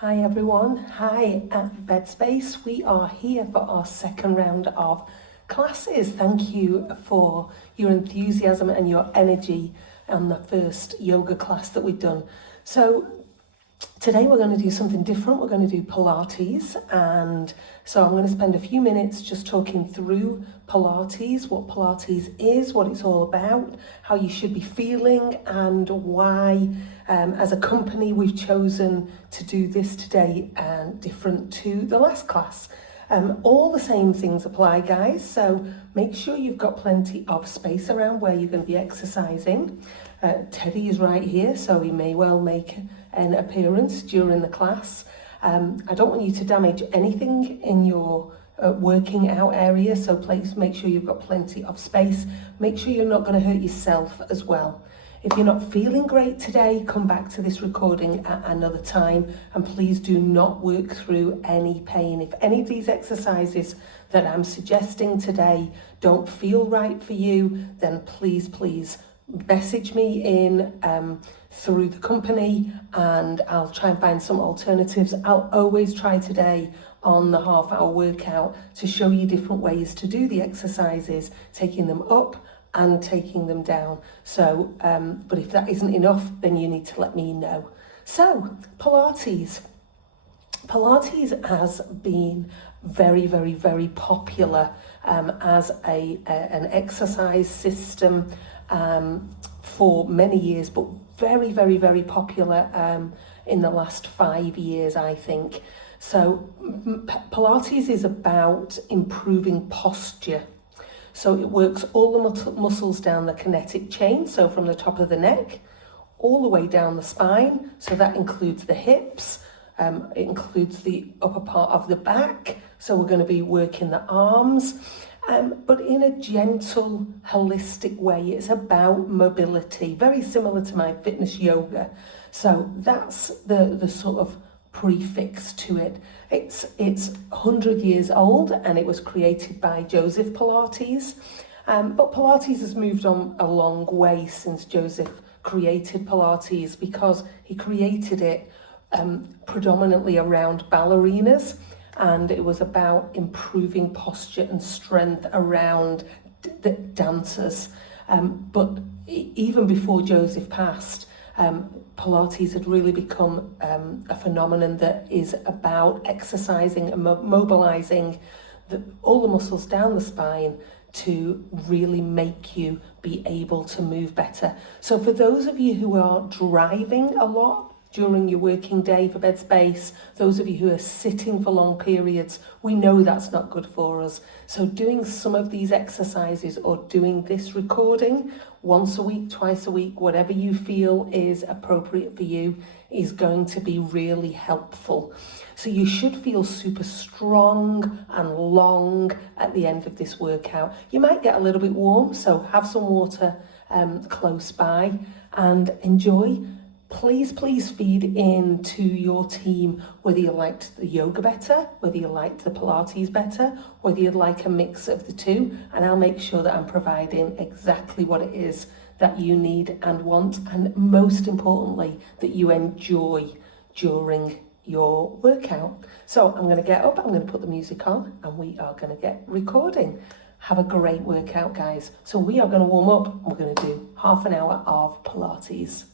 Hi everyone, hi at Bedspace. We are here for our second round of classes. Thank you for your enthusiasm and your energy on the first yoga class that we've done. So today we're going to do something different. We're going to do Pilates, and so I'm going to spend a few minutes just talking through Pilates, what Pilates is, what it's all about, how you should be feeling, and why as a company we've chosen to do this today and different to the last class. All the same things apply, guys, so make sure you've got plenty of space around where you're going to be exercising. Teddy is right here, so he may well make an appearance during the class. I don't want you to damage anything in your working out area, so please make sure you've got plenty of space. Make sure you're not going to hurt yourself as well. If you're not feeling great today, come back to this recording at another time, and please do not work through any pain. If any of these exercises that I'm suggesting today don't feel right for you, then please message me in through the company and I'll try and find some alternatives. I'll always try today on the half-hour workout to show you different ways to do the exercises, taking them up and taking them down. So, but if that isn't enough, then you need to let me know. So, Pilates. Pilates has been very popular as an exercise system for many years, but very popular in the last 5 years, I think. So Pilates is about improving posture. So it works all the muscles down the kinetic chain, so from the top of the neck all the way down the spine. So that includes the hips, it includes the upper part of the back. So we're going to be working the arms, but in a gentle, holistic way. It's about mobility, very similar to my fitness yoga. So that's the sort of prefix to it. It's 100 years old, and it was created by Joseph Pilates. But Pilates has moved on a long way since Joseph created Pilates, because he created it predominantly around ballerinas, and it was about improving posture and strength around the dancers. But even before Joseph passed, Pilates had really become a phenomenon that is about exercising and mobilizing all the muscles down the spine to really make you be able to move better. So for those of you who are driving a lot during your working day for bed space, those of you who are sitting for long periods, we know that's not good for us. So doing some of these exercises or doing this recording once a week, twice a week, whatever you feel is appropriate for you, is going to be really helpful. So you should feel super strong and long at the end of this workout. You might get a little bit warm, so have some water close by and enjoy. Please feed into your team whether you liked the yoga better, whether you liked the Pilates better, whether you'd like a mix of the two, and I'll make sure that I'm providing exactly what it is that you need and want, and most importantly, that you enjoy during your workout. So I'm going to get up, I'm going to put the music on, and we are going to get recording. Have a great workout, guys. So we are going to warm up, and we're going to do half an hour of Pilates.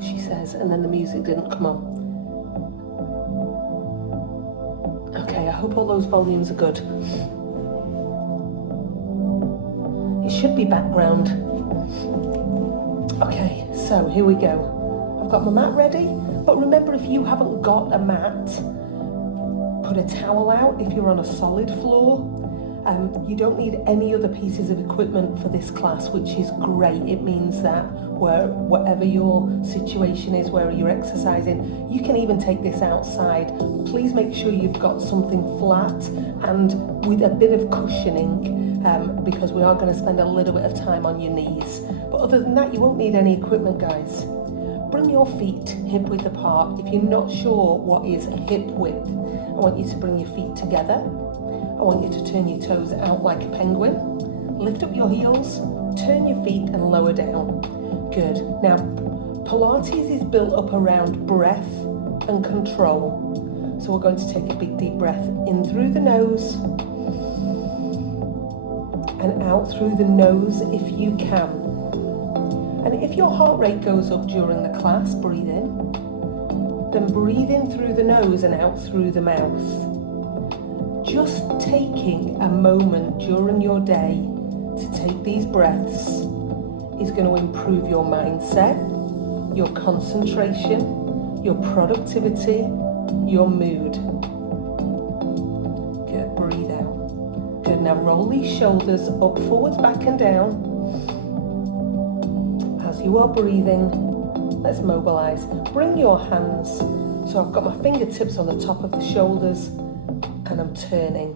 She says, and then the music didn't come on. Okay, I hope all those volumes are good. It should be background. Okay, so here we go. I've got my mat ready, but remember, if you haven't got a mat, put a towel out if you're on a solid floor. You don't need any other pieces of equipment for this class, which is great. It means that whatever your situation is, where you're exercising, you can even take this outside. Please make sure you've got something flat and with a bit of cushioning, because we are going to spend a little bit of time on your knees. But other than that, you won't need any equipment, guys. Bring your feet hip width apart. If you're not sure what is hip width, I want you to bring your feet together. I want you to turn your toes out like a penguin. Lift up your heels, turn your feet and lower down. Good. Now, Pilates is built up around breath and control. So we're going to take a big deep breath in through the nose and out through the nose if you can. And if your heart rate goes up during the class, breathe in. Then breathe in through the nose and out through the mouth. Just taking a moment during your day to take these breaths is going to improve your mindset, your concentration, your productivity, your mood. Good, breathe out. Good, now roll these shoulders up, forwards, back and down. As you are breathing, let's mobilize. Bring your hands, so I've got my fingertips on the top of the shoulders and I'm turning.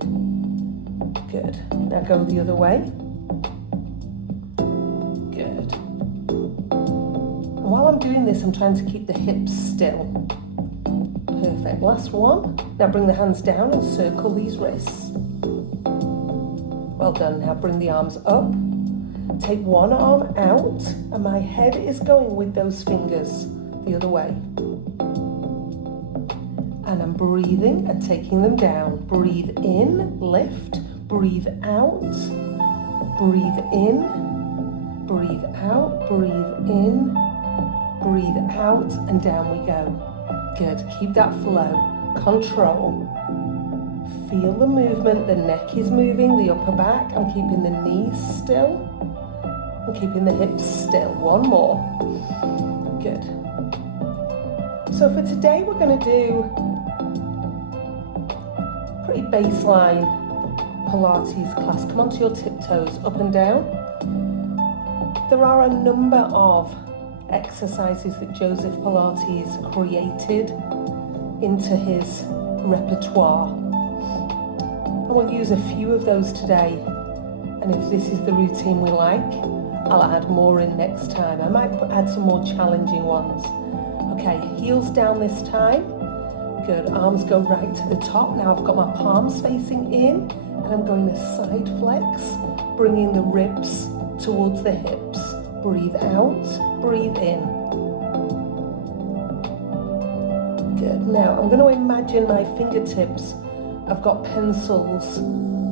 Good, now go the other way. While I'm doing this, I'm trying to keep the hips still. Perfect. Last one. Now bring the hands down and circle these wrists. Well done. Now bring the arms up. Take one arm out, and my head is going with those fingers the other way. And I'm breathing and taking them down. Breathe in, lift. Breathe out. Breathe in. Breathe out. Breathe in. Breathe out and down we go. Good, keep that flow. Control. Feel the movement, the neck is moving, the upper back. I'm keeping the knees still. I'm keeping the hips still. One more. Good. So for today we're going to do pretty baseline Pilates class. Come onto your tiptoes, up and down. There are a number of exercises that Joseph Pilates created into his repertoire. I will use a few of those today, and if this is the routine we like, I'll add more in next time. I might add some more challenging ones. Okay, heels down this time. Good, arms go right to the top. Now I've got my palms facing in, and I'm going to side flex, bringing the ribs towards the hips. Breathe out, breathe in. Good. Now I'm going to imagine my fingertips. I've got pencils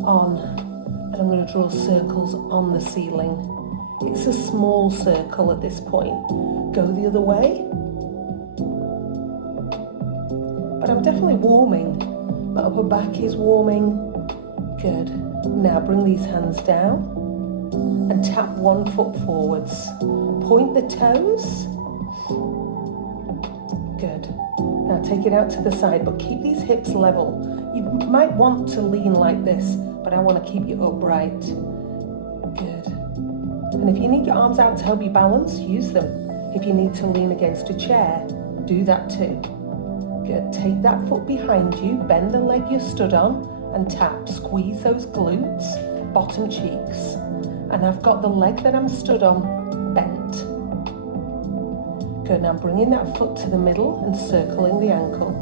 on, and I'm going to draw circles on the ceiling. It's a small circle at this point. Go the other way. But I'm definitely warming. My upper back is warming. Good. Now bring these hands down and tap one foot forwards. Point the toes. Good. Now take it out to the side, but keep these hips level. You might want to lean like this, but I want to keep you upright. Good. And if you need your arms out to help you balance, use them. If you need to lean against a chair, do that too. Good. Take that foot behind you, bend the leg you stood on, and tap. Squeeze those glutes, bottom cheeks. And I've got the leg that I'm stood on bent. Good, now bringing that foot to the middle and circling the ankle.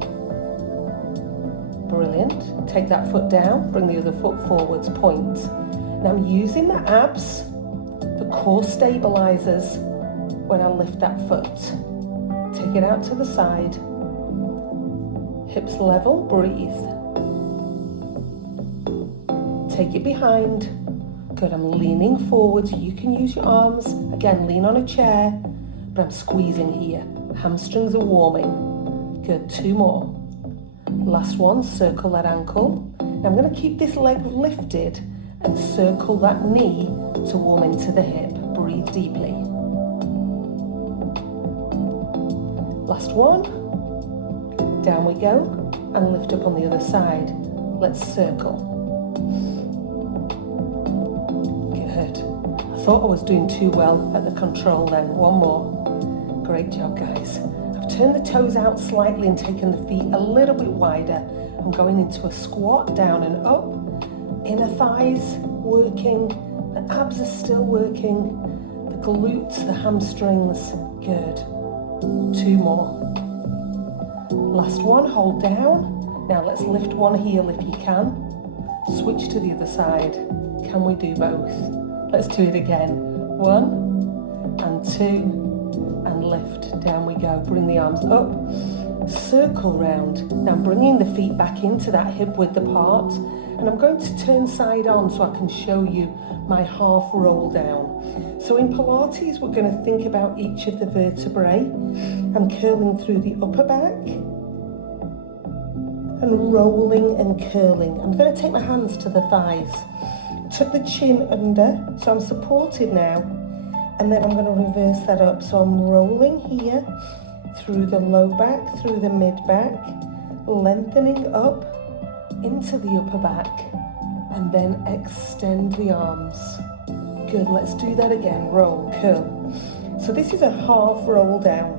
Brilliant. Take that foot down, bring the other foot forwards, point. Now I'm using the abs, the core stabilizers, when I lift that foot. Take it out to the side. Hips level, breathe. Take it behind. Good, I'm leaning forwards. You can use your arms. Again, lean on a chair, but I'm squeezing here. Hamstrings are warming. Good, two more. Last one, circle that ankle. Now I'm going to keep this leg lifted and circle that knee to warm into the hip. Breathe deeply. Last one. Down we go and lift up on the other side. Let's circle. I thought I was doing too well at the control then. One more. Great job, guys. I've turned the toes out slightly and taken the feet a little bit wider. I'm going into a squat, down and up. Inner thighs working. The abs are still working. The glutes, the hamstrings. Good. Two more. Last one, hold down. Now let's lift one heel if you can. Switch to the other side. Can we do both? Let's do it again. 1 and 2 good, down we go. Bring the arms up, circle round. Now I'm bringing the feet back into that hip width apart, and I'm going to turn side on so I can show you my half roll down. So in Pilates, we're going to think about each of the vertebrae. I'm curling through the upper back and rolling and curling. I'm going to take my hands to the thighs, tuck the chin under, so I'm supported now, and then I'm going to reverse that up. So I'm rolling here through the low back, through the mid back, lengthening up into the upper back, and then extend the arms. Good, let's do that again. Roll, curl. So this is a half roll down.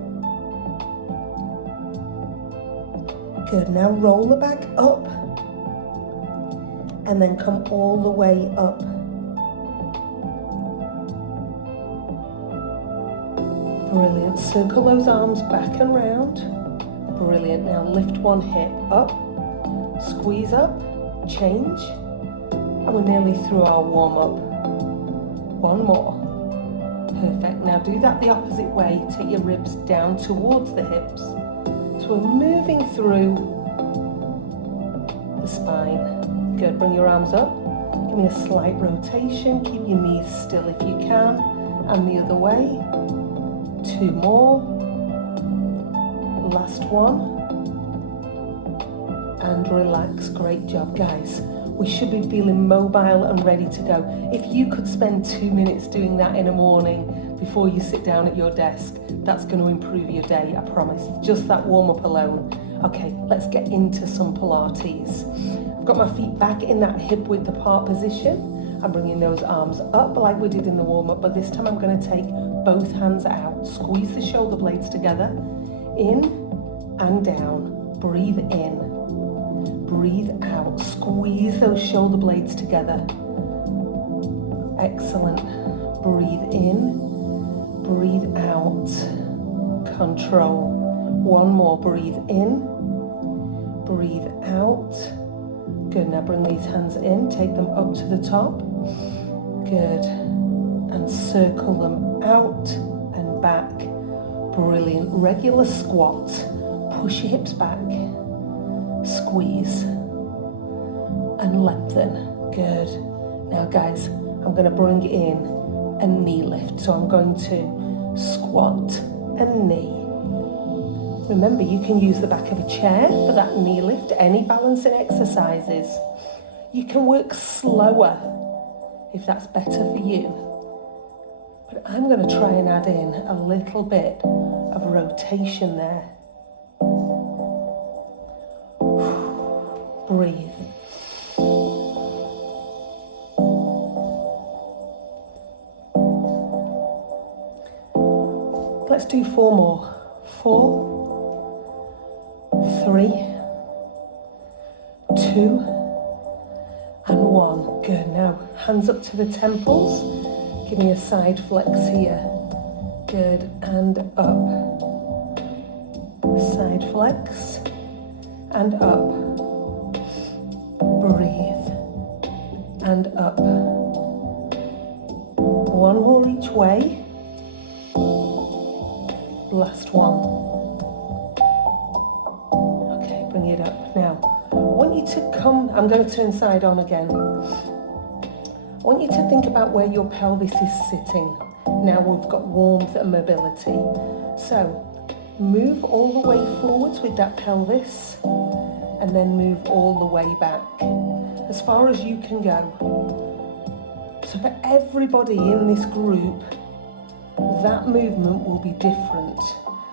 Good, now roll the back up and then come all the way up. Brilliant, circle those arms back and round. Brilliant, now lift one hip up, squeeze up, change, and we're nearly through our warm up. One more. Perfect. Now do that the opposite way. Take your ribs down towards the hips. So we're moving through the spine. Good. Bring your arms up. Give me a slight rotation. Keep your knees still if you can. And the other way. Two more. Last one. And relax. Great job, guys. We should be feeling mobile and ready to go. If you could spend 2 minutes doing that in the morning before you sit down at your desk, that's going to improve your day, I promise. Just that warm-up alone. Okay, let's get into some Pilates. I've got my feet back in that hip width apart position. I'm bringing those arms up like we did in the warm-up, but this time I'm going to take both hands out. Squeeze the shoulder blades together. In and down. Breathe in. Breathe out. Squeeze those shoulder blades together. Excellent. Breathe in. Breathe out. Control. One more. Breathe in. Breathe out. Good. Now bring these hands in. Take them up to the top. Good. And circle them out and back. Brilliant. Regular squat. Push your hips back. Squeeze and lengthen. Good. Now guys, I'm going to bring in a knee lift. So I'm going to squat and knee. Remember, you can use the back of a chair for that knee lift, any balancing exercises. You can work slower if that's better for you. But I'm going to try and add in a little bit of rotation there. Breathe. Let's do 4 more. 4, 3, 2, and 1. Good. Now hands up to the temples. Give me a side flex here. Good. And up. Side flex. And up. Breathe. And up. One more each way. Last one. Okay, bring it up. Now, I want you to come, I'm going to turn side on again. I want you to think about where your pelvis is sitting. Now we've got warmth and mobility. So, move all the way forwards with that pelvis, and then move all the way back, as far as you can go. So for everybody in this group, that movement will be different,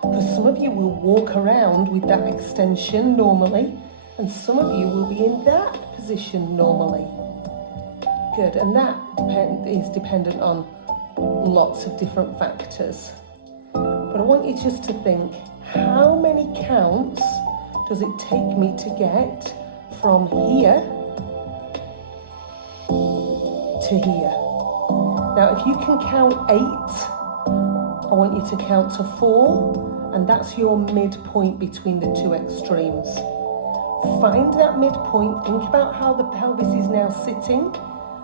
because some of you will walk around with that extension normally, and some of you will be in that position normally. Good, and that is dependent on lots of different factors. But I want you just to think, how many counts does it take me to get from here to here? Now, if you can count 8, I want you to count to 4, and that's your midpoint between the two extremes. Find that midpoint, think about how the pelvis is now sitting,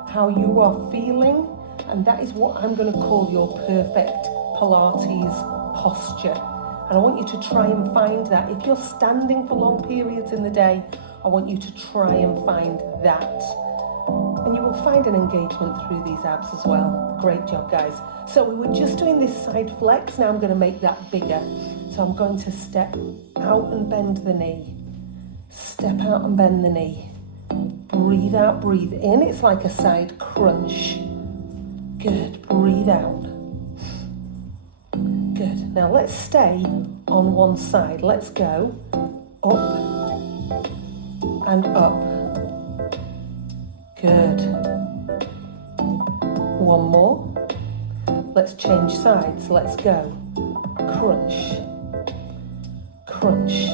how you are feeling, and that is what I'm going to call your perfect Pilates posture. And I want you to try and find that. If you're standing for long periods in the day, I want you to try and find that. And you will find an engagement through these abs as well. Great job, guys. So we were just doing this side flex. Now I'm going to make that bigger. So I'm going to step out and bend the knee. Step out and bend the knee. Breathe out, breathe in. It's like a side crunch. Good. Breathe out. Good. Now let's stay on one side. Let's go up and up. Good. One more. Let's change sides. Let's go. Crunch. Crunch.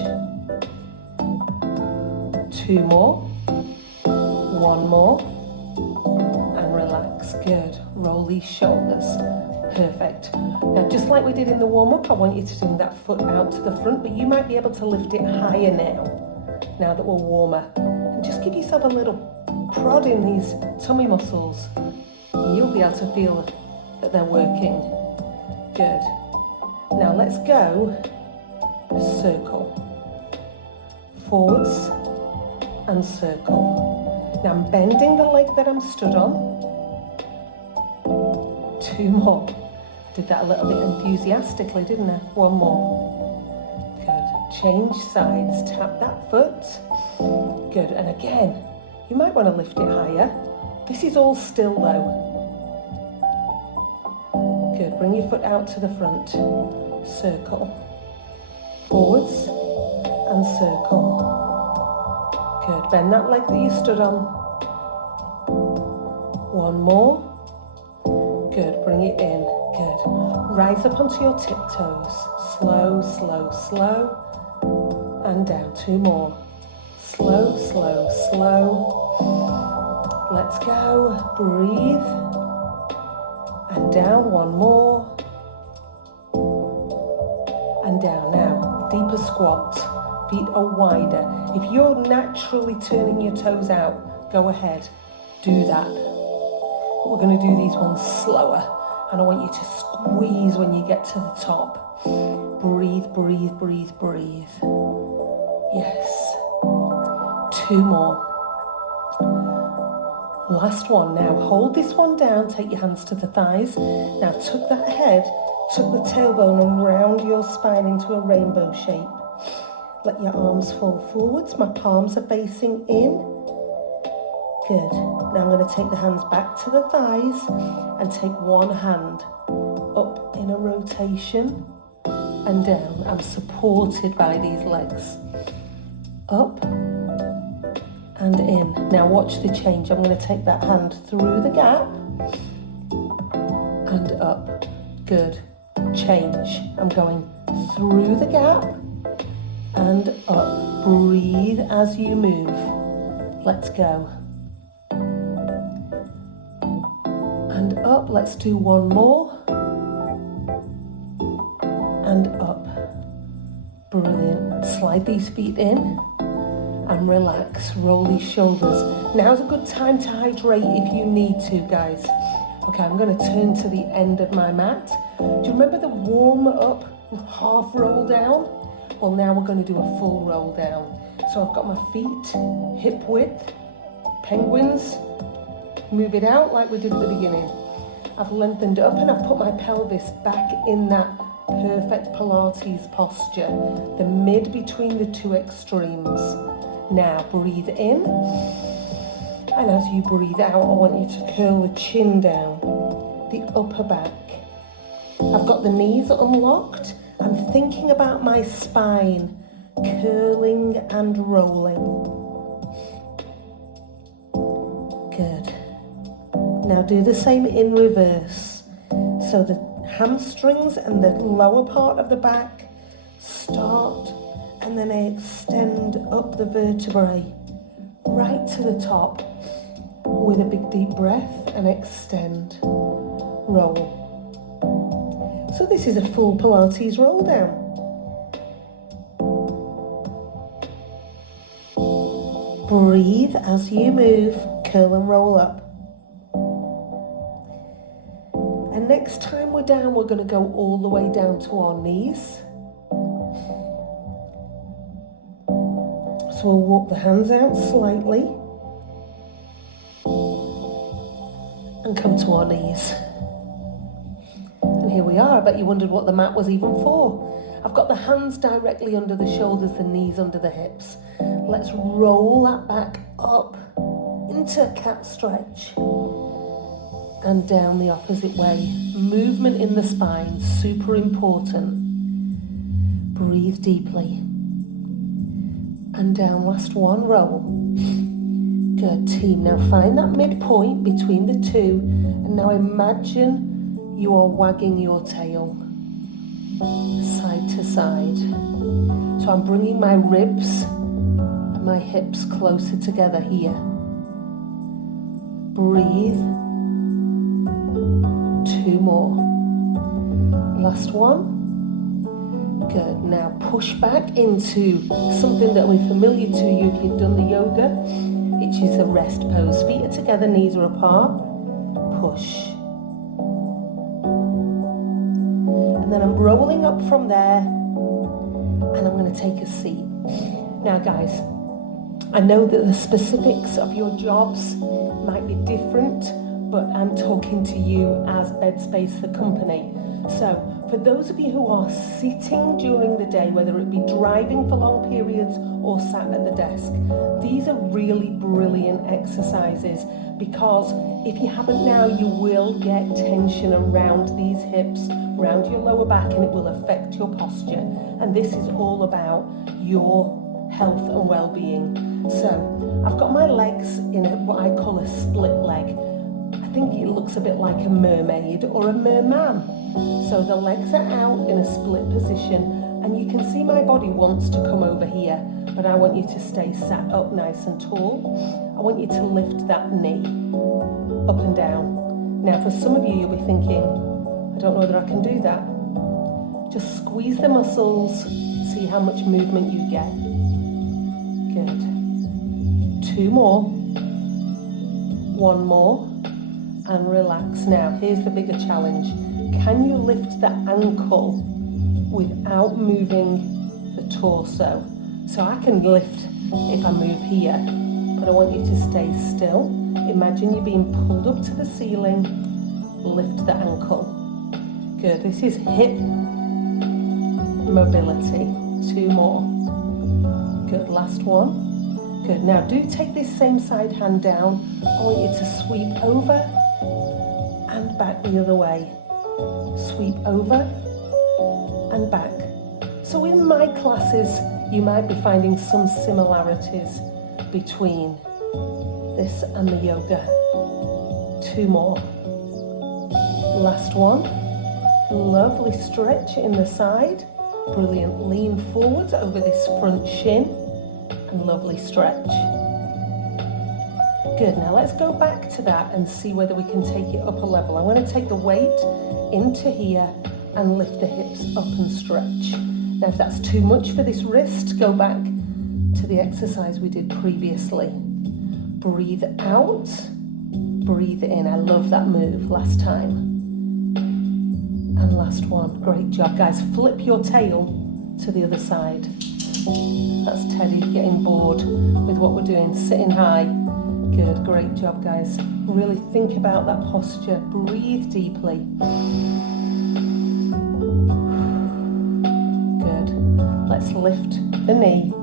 Two more. One more. And relax. Good. Roll these shoulders. Perfect. Now, just like we did in the warm-up, I want you to bring that foot out to the front, but you might be able to lift it higher now that we're warmer. And just give yourself a little prod in these tummy muscles. And you'll be able to feel that they're working. Good. Now let's go circle. Forwards and circle. Now I'm bending the leg that I'm stood on. Two more. Did that a little bit enthusiastically, didn't I? One more. Good. Change sides. Tap that foot. Good. And again, you might want to lift it higher. This is all still though. Good. Bring your foot out to the front. Circle. Forwards and circle. Good. Bend that leg that you stood on. One more. Good. Bring it in. Good. Rise up onto your tiptoes. Slow, slow, slow. And down. Two more. Slow, slow, slow. Let's go. Breathe. And down. One more. And down. Now, deeper squat. Feet are wider. If you're naturally turning your toes out, go ahead. Do that. But we're going to do these ones slower. And I want you to squeeze when you get to the top. Breathe, breathe, breathe, breathe. Yes. Two more. Last one. Now hold this one down. Take your hands to the thighs. Now tuck that head, tuck the tailbone and round your spine into a rainbow shape. Let your arms fall forwards. My palms are facing in. Good. Now I'm going to take the hands back to the thighs and take one hand up in a rotation and down. I'm supported by these legs. Up and in. Now watch the change. I'm going to take that hand through the gap and up. Good. Change. I'm going through the gap and up. Breathe as you move. Let's go. And up. Let's do one more. And up. Brilliant. Slide these feet in and relax. Roll these shoulders. Now's a good time to hydrate if you need to, guys. Okay, I'm going to turn to the end of my mat. Do you remember the warm up half roll down? Well, now we're going to do a full roll down. So I've got my feet hip width, penguins. Move it out like we did at the beginning. I've lengthened up and I've put my pelvis back in that perfect Pilates posture, the mid between the two extremes. Now breathe in, and as you breathe out, I want you to curl the chin down, the upper back. I've got the knees unlocked. I'm thinking about my spine curling and rolling. Good. Now do the same in reverse. So the hamstrings and the lower part of the back start, and then I extend up the vertebrae right to the top with a big deep breath and extend. Roll. So this is a full Pilates roll down. Breathe as you move, curl and roll up. And next time we're down, we're going to go all the way down to our knees. So we'll walk the hands out slightly and come to our knees. And here we are. I bet you wondered what the mat was even for. I've got the hands directly under the shoulders, the knees under the hips. Let's roll that back up into a cat stretch and down the opposite way. Movement in the spine, super important. Breathe deeply. And down, last one, roll. Good, team. Now find that midpoint between the two, and now imagine you are wagging your tail side to side. So I'm bringing my ribs and my hips closer together here. Breathe. 2 more. Last one. Good. Now push back into something that will be familiar to you if you've done the yoga, which is a rest pose. Feet are together, knees are apart. Push. And then I'm rolling up from there, and I'm going to take a seat. Now guys, I know that the specifics of your jobs might be different, but I'm talking to you as Bedspace, the company. So for those of you who are sitting during the day, whether it be driving for long periods or sat at the desk, these are really brilliant exercises, because if you haven't now, you will get tension around these hips, around your lower back, and it will affect your posture. And this is all about your health and well-being. So I've got my legs in what I call a split leg. I think it looks a bit like a mermaid or a merman. So the legs are out in a split position, and you can see my body wants to come over here, but I want you to stay sat up nice and tall. I want you to lift that knee up and down. Now for some of you, you'll be thinking, I don't know whether I can do that. Just squeeze the muscles, see how much movement you get. Good. 2 more. 1 more. And relax. Now, here's the bigger challenge. Can you lift the ankle without moving the torso? So I can lift if I move here, but I want you to stay still. Imagine you're being pulled up to the ceiling. Lift the ankle. Good. This is hip mobility. 2 more. Good. Last one. Good. Now do take this same side hand down. I want you to sweep over and back the other way. Sweep over and back. So in my classes, you might be finding some similarities between this and the yoga. 2 more. Last one. Lovely stretch in the side. Brilliant. Lean forwards over this front shin, and lovely stretch. Good. Now let's go back to that and see whether we can take it up a level. I'm going to take the weight into here and lift the hips up and stretch. Now if that's too much for this wrist, go back to the exercise we did previously. Breathe out, breathe in. I love that move. Last time. And last one. Great job, guys. Flip your tail to the other side. That's Teddy getting bored with what we're doing. Sitting high. Good, great job, guys. Really think about that posture. Breathe deeply. Good. Let's lift the knee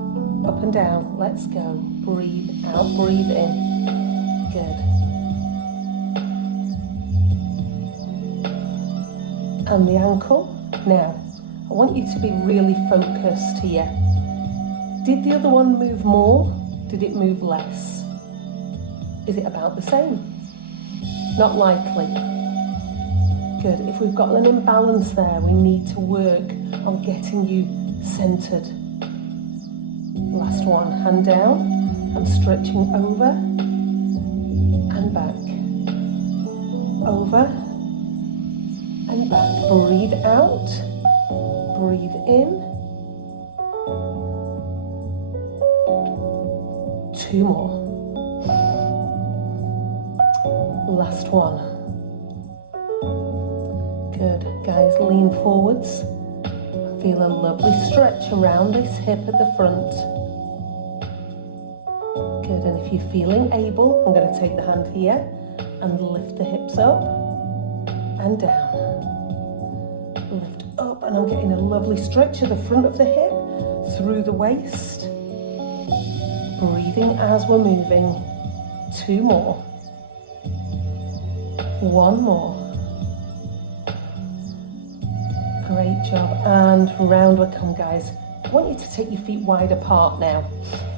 up and down. Let's go. Breathe out, breathe in. Good. And the ankle. Now, I want you to be really focused here. Did the other one move more? Did it move less? Is it about the same? Not likely. Good. If we've got an imbalance there, we need to work on getting you centered. Last one. Hand down. I'm stretching over and back. Over and back. Breathe out. Breathe in. 2 more. Last one. Good. Guys, lean forwards. Feel a lovely stretch around this hip at the front. Good, and if you're feeling able, I'm going to take the hand here and lift the hips up and down. Lift up, and I'm getting a lovely stretch of the front of the hip through the waist. Breathing as we're moving. 2 more. 1 more. Great job, and round we come, guys. I want you to take your feet wide apart now.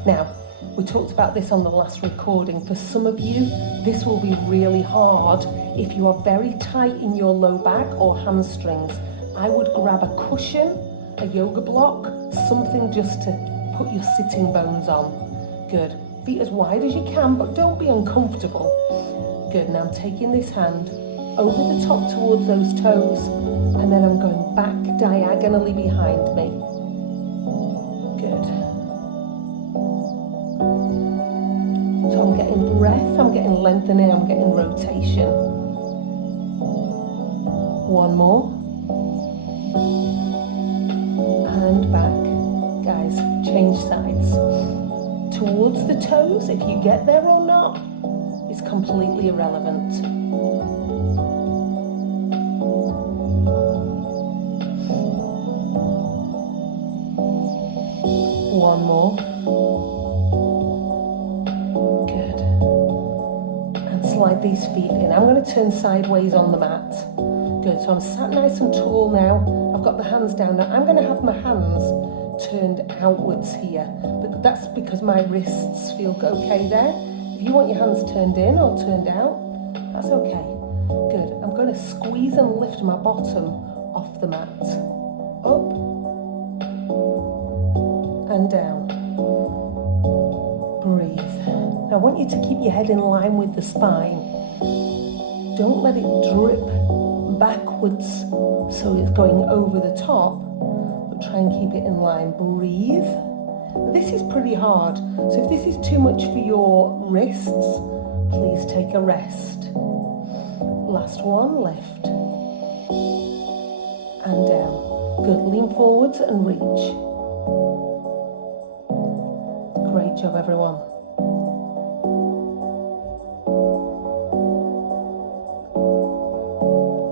Now, we talked about this on the last recording. For some of you, this will be really hard if you are very tight in your low back or hamstrings. I would grab a cushion, a yoga block, something just to put your sitting bones on. Good. Feet as wide as you can, but don't be uncomfortable. Good. Now I'm taking this hand over the top towards those toes, and then I'm going back diagonally behind me. Good. So I'm getting breath, I'm getting lengthening, I'm getting rotation. 1 more. And back. Guys, change sides. Towards the toes, if you get there or not, is completely irrelevant. 1 more. Good. And slide these feet in. I'm going to turn sideways on the mat. Good. So I'm sat nice and tall now. I've got the hands down. Now I'm going to have my hands turned outwards here. But that's because my wrists feel okay there. If you want your hands turned in or turned out, that's okay. Good. I'm going to squeeze and lift my bottom off the mat. Up and down. Breathe. Now I want you to keep your head in line with the spine. Don't let it drip backwards so it's going over the top, but try and keep it in line. Breathe. This is pretty hard, so if this is too much for your wrists, please take a rest. Last one, lift and down. Good, lean forwards and reach. Great job, everyone.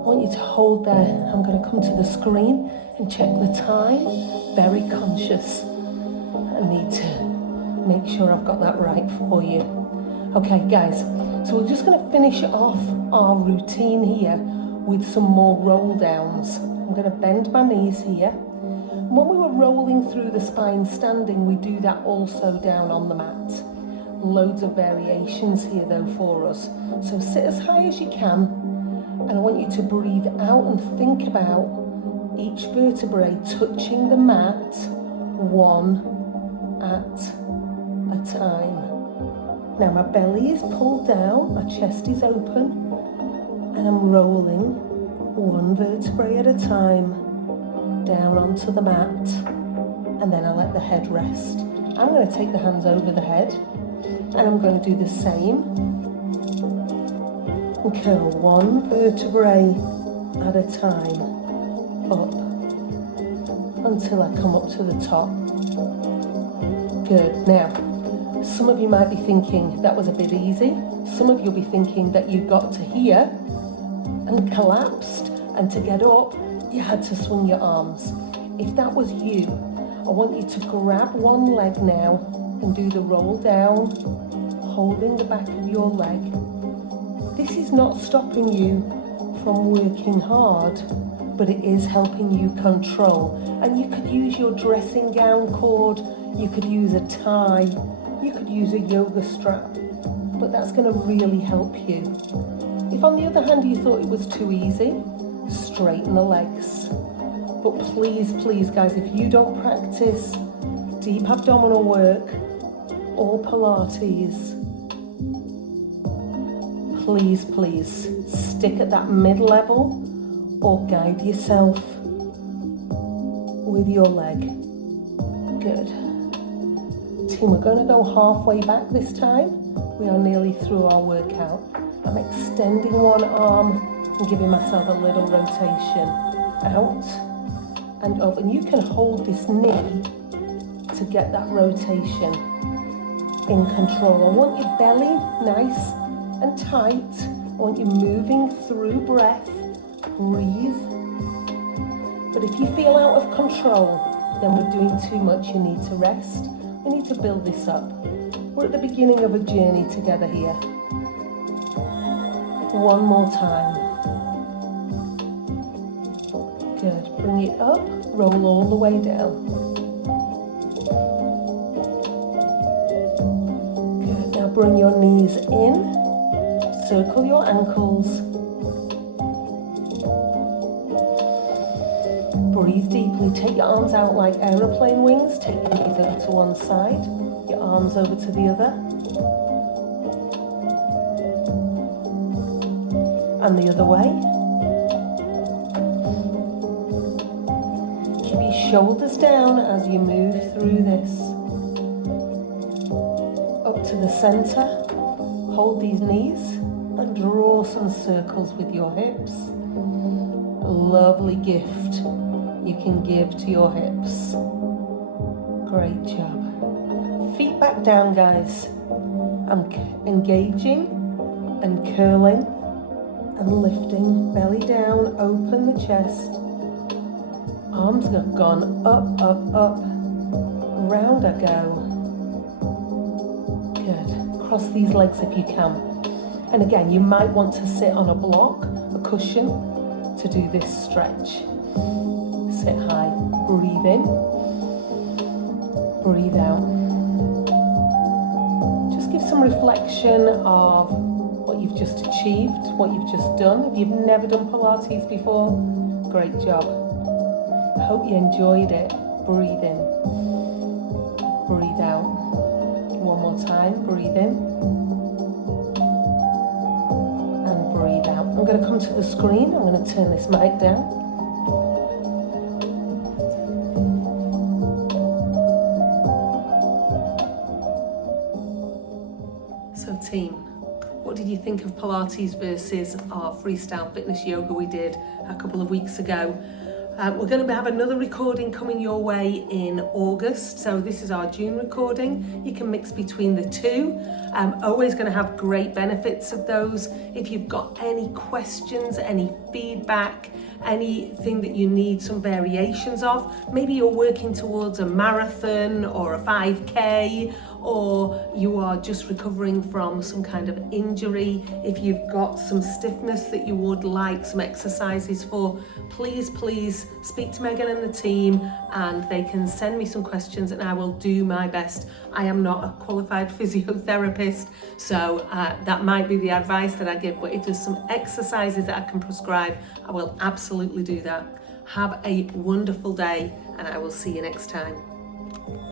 I want you to hold there. I'm going to come to the screen and check the time. Very conscious. I need to make sure I've got that right for you. Okay, guys, so we're just going to finish off our routine here with some more roll downs. I'm going to bend my knees here. When we were rolling through the spine standing, we do that also down on the mat. Loads of variations here though for us. So sit as high as you can, and I want you to breathe out and think about each vertebrae touching the mat one at a time. Now my belly is pulled down, my chest is open, and I'm rolling one vertebrae at a time down onto the mat, and then I let the head rest. I'm going to take the hands over the head, and I'm going to do the same and curl one vertebrae at a time up until I come up to the top. Good. Now, some of you might be thinking that was a bit easy. Some of you will be thinking that you got to here and collapsed, and to get up you had to swing your arms. If that was you, I want you to grab one leg now and do the roll down, holding the back of your leg. This is not stopping you from working hard, but it is helping you control. And you could use your dressing gown cord, you could use a tie, you could use a yoga strap, but that's going to really help you. If on the other hand you thought it was too easy, straighten the legs. But please, please guys, if you don't practice deep abdominal work or Pilates, please, please stick at that mid-level or guide yourself with your leg. Good. Team, we're going to go halfway back this time. We are nearly through our workout. I'm extending one arm and giving myself a little rotation out and up. And you can hold this knee to get that rotation. in control. I want your belly nice and tight. I want you moving through breath. Breathe. But if you feel out of control, then we're doing too much. You need to rest. We need to build this up. We're at the beginning of a journey together here. One more time. Good. Bring it up. Roll all the way down. Good. Now bring your knees in. Circle your ankles. Breathe deeply. Take your arms out like aeroplane wings. Take your knees over to one side. Your arms over to the other. And the other way. Keep your shoulders down as you move through this. Up to the center. Hold these knees and draw some circles with your hips. A lovely gift you can give to your hips. Great job. Feet back down, guys. I'm engaging and curling and lifting. Belly down, open the chest. Arms have gone up, up, up. Round I go. Good. Cross these legs if you can. And again, you might want to sit on a block, a cushion, to do this stretch. Sit high. Breathe in. Breathe out. Just give some reflection of what you've just achieved, what you've just done. If you've never done Pilates before, great job. I hope you enjoyed it. Breathe in. Breathe out. One more time. Breathe in. And breathe out. I'm going to come to the screen. I'm going to turn this mic down. So team, what did you think of Pilates versus our freestyle fitness yoga we did a couple of weeks ago? We're going to have another recording coming your way in August. So this is our June recording. You can mix between the two. Always going to have great benefits of those. If you've got any questions, any feedback, anything that you need some variations of, maybe you're working towards a marathon or a 5K, or you are just recovering from some kind of injury. If you've got some stiffness that you would like some exercises for, please speak to Megan and the team, and they can send me some questions and I will do my best. I am not a qualified physiotherapist, so that might be the advice that I give, but if there's some exercises that I can prescribe, I will absolutely do that. Have a wonderful day, and I will see you next time.